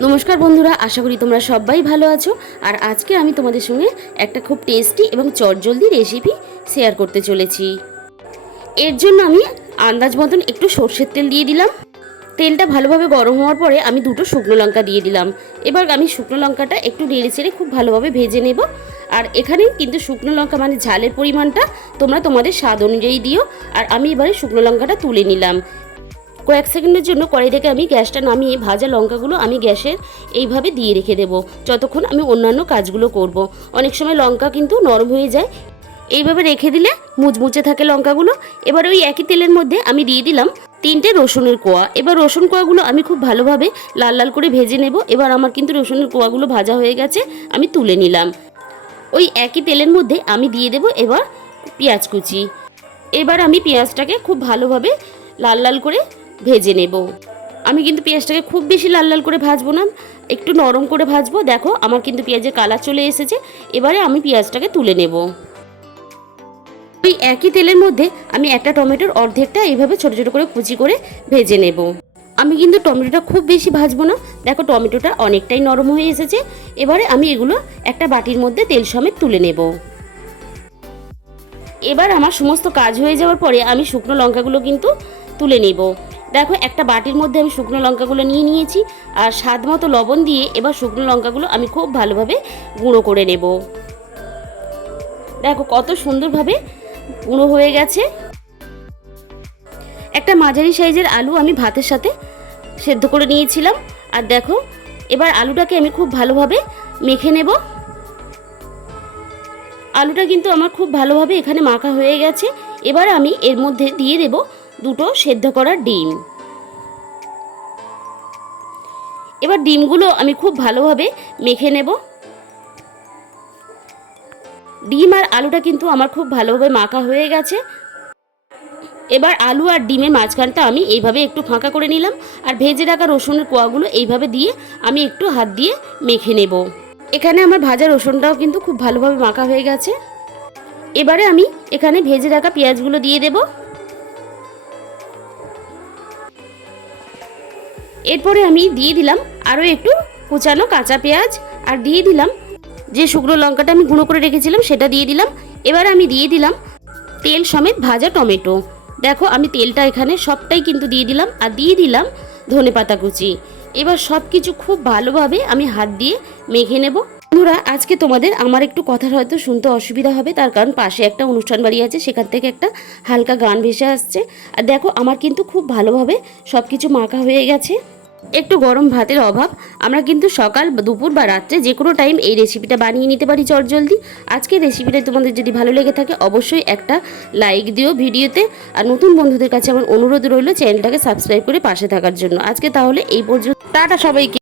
নমস্কার বন্ধুরা, আশা করি তোমরা সবাই ভালো আছো। আর আজকে আমি তোমাদের সঙ্গে একটা খুব টেস্টি এবং চটজলদি রেসিপি শেয়ার করতে চলেছি। এর জন্য আমি আন্দাজ মতন একটু সর্ষের তেল দিয়ে দিলাম। তেলটা ভালোভাবে গরম হওয়ার পরে আমি দুটো শুকনো লঙ্কা দিয়ে দিলাম। এবার আমি শুকনো লঙ্কাটা একটু নেড়ে চেড়ে খুব ভালোভাবে ভেজে নেব। আর এখানে কিন্তু শুকনো লঙ্কা মানে ঝালের পরিমাণটা তোমরা তোমাদের স্বাদ অনুযায়ী দিও। আর আমি এবারে শুকনো লঙ্কাটা তুলে নিলাম। কয়েক সেকেন্ডের জন্য কড়াই থেকে আমি গ্যাসটা নামিয়ে ভাজা লঙ্কাগুলো আমি গ্যাসের এইভাবে দিয়ে রেখে দেব যতক্ষণ আমি অন্যান্য কাজগুলো করব। অনেক সময় লঙ্কা কিন্তু নরম হয়ে যায়, এইভাবে রেখে দিলে মুচমুচে থাকে লঙ্কাগুলো। এবার ওই একই তেলের মধ্যে আমি দিয়ে দিলাম 3টে রসুনের কোয়া। এবার রসুন কোয়াগুলো আমি খুব ভালোভাবে লাল লাল করে ভেজে নেব। এবার আমার কিন্তু রসুনের কোয়াগুলো ভাজা হয়ে গেছে, আমি তুলে নিলাম। ওই একই তেলের মধ্যে আমি দিয়ে দেব এবার পেঁয়াজ কুচি। এবার আমি পেঁয়াজটাকে খুব ভালোভাবে লাল লাল করে ভেজে নেব। আমি কিন্তু পেঁয়াজটাকে খুব বেশি লাল লাল করে ভাজবো না, একটু নরম করে ভাজবো। দেখো আমার কিন্তু পেঁয়াজের কালার চলে এসেছে। এবারে আমি পেঁয়াজটাকে তুলে নেব। ওই একই তেলের মধ্যে আমি একটা টমেটোর অর্ধেকটা এইভাবে ছোট ছোট করে কুচি করে ভেজে নেব। আমি কিন্তু টমেটোটা খুব বেশি ভাজবো না। দেখো টমেটোটা অনেকটাই নরম হয়ে এসেছে। এবারে আমি এগুলো একটা বাটির মধ্যে তেল সমেত তুলে নেব। এবার আমার সমস্ত কাজ হয়ে যাওয়ার পরে আমি শুকনো লঙ্কাগুলো কিন্তু তুলে নেব। দেখো একটা বাটির মধ্যে আমি শুকনো লঙ্কাগুলো নিয়ে নিয়েছি। আর স্বাদ মতো লবণ দিয়ে এবার শুকনো লঙ্কাগুলো আমি খুব ভালোভাবে গুঁড়ো করে নেব। দেখো কত সুন্দরভাবে গুঁড়ো হয়ে গেছে। একটা মাঝারি সাইজের আলু আমি ভাতের সাথে সেদ্ধ করে নিয়েছিলাম। আর দেখো এবার আলুটাকে আমি খুব ভালোভাবে মেখে নেব। আলুটা কিন্তু আমার খুব ভালোভাবে এখানে মাখা হয়ে গেছে। এবার আমি এর মধ্যে দিয়ে দেব দুটো সেদ্ধ করা ডিম। এবার ডিমগুলো আমি খুব ভালোভাবে মেখে নেব। ডিম আর আলুটা কিন্তু আমার খুব ভালোভাবে মাখা হয়ে গেছে। এবার আলু আর ডিমের মাঝখানটা আমি এইভাবে একটু ফাঁকা করে নিলাম। আর ভেজে রাখা রসুনের কোয়াগুলো এইভাবে দিয়ে আমি একটু হাত দিয়ে মেখে নেব। এখানে আমার ভাজা রসুনটাও কিন্তু খুব ভালোভাবে মাখা হয়ে গেছে। এবারে আমি এখানে ভেজে রাখা পেঁয়াজগুলো দিয়ে দেব। এরপরে আমি দিয়ে দিলাম আরও একটু কুচানো কাঁচা পেঁয়াজ। আর দিয়ে দিলাম যে শুকনো লঙ্কাটা আমি গুঁড়ো করে রেখেছিলাম সেটা দিয়ে দিলাম। এবার আমি দিয়ে দিলাম তেল সমেত ভাজা টমেটো। দেখো আমি তেলটা এখানে সবটাই কিন্তু দিয়ে দিলাম। আর দিয়ে দিলাম ধনেপাতা কুচি। এবার সব কিছু খুব ভালোভাবে আমি হাত দিয়ে মেখে নেব। বন্ধুরা, আজকে তোমাদের আমার একটু কথা হয়তো শুনতে অসুবিধা হবে, তার কারণ পাশে একটা অনুষ্ঠান বাড়ি আছে, সেখান থেকে একটা হালকা গান ভেসে আসছে। আর দেখো আমার কিন্তু খুব ভালোভাবে সব কিছু মাখা হয়ে গেছে। একটু গরম ভাতের অভাব, আমরা কিন্তু সকাল দুপুর বা রাত্রে যে কোনো টাইম এই রেসিপিটা বানিয়ে নিতে পারি চটজলদি। আজকের রেসিপিটা তোমাদের যদি ভালো লেগে থাকে অবশ্যই একটা লাইক দিও ভিডিওতে। আর নতুন বন্ধুদের কাছে আমার অনুরোধ রইল চ্যানেলটাকে সাবস্ক্রাইব করে পাশে থাকার জন্য। আজকে তাহলে এই পর্যন্ত, টাটা সবাইকে।